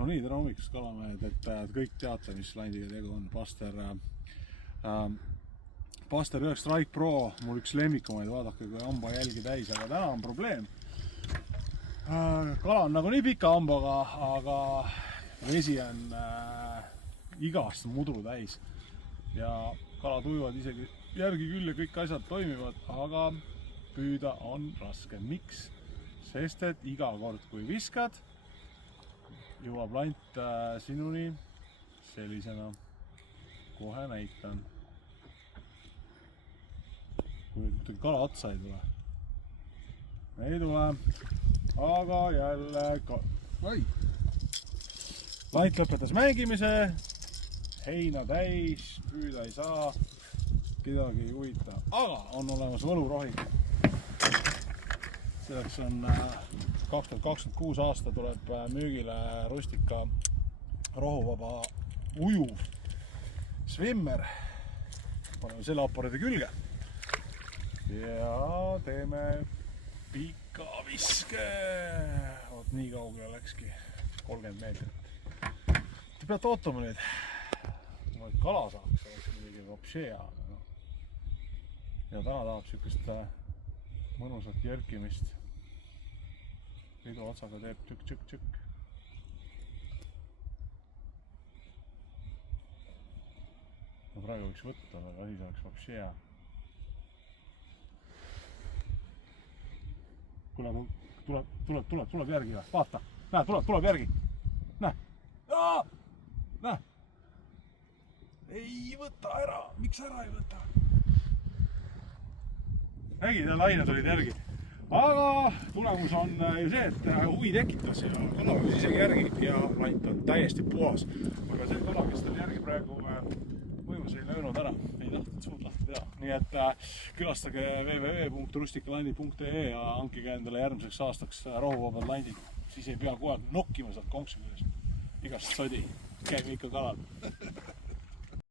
No nii, tere hommikust kalamehed, et kõik teate, mis landiga tegu on. Pastor 9 Strike Pro, mul üks lemmikumaid, vaadake kui hamba jälgi täis, aga täna on probleem. Kala on nagu nii pika hambaga, aga vesi on igast mudru täis ja kalad ujuvad isegi järgi küll ja kõik asjad toimivad, aga püüda on raske. Miks? Sest et iga kord kui viskad, jõuab lant sinuni sellisena. Kohe näitan. Kui nüüd kala otsa ei tule. Ei tule. Aga jälle lant lõpetas mängimise. Heina täis, püüda ei saa. Kedagi ei huvita. Aga on olemas võlurohi. Selleks on 2026 aasta tuleb müügile Rustika rohuvaba ujuv swimmer. Paneme selle aparaadi külge ja teeme pika viske. Oot, nii kaugele läkski 30 meetrit. Te peate ootama nüüd. Ma kala saaks, oleks midagi vapšee hea. Ja täna tahab sükest mõnusat jälkimist. Lidu otsaga teeb tšükk. Ma praegu võiks võtta, aga siis oleks vapšee hea. Kuule, tuleb järgi. Vaata, näe, tuleb järgi. Näe. Ei võta ära. Miks ära ei võta? Nägi, laine tulid järgi. Aga tulemus on ju see, et huvi tekitas ja kala võis isegi järgi ja lant on täiesti puhas. Aga see kala, kes tal järgi praegu mõjus ei löönud ära, ei tahtnud suud lahti teha. Nii et külastage www.rustikalandi.ee ja hankige endale järgmiseks aastaks rohuvabad landid. Siis ei pea kogu aeg nokkima sealt konksu küljes. Igast sodi, käime ikka kalal.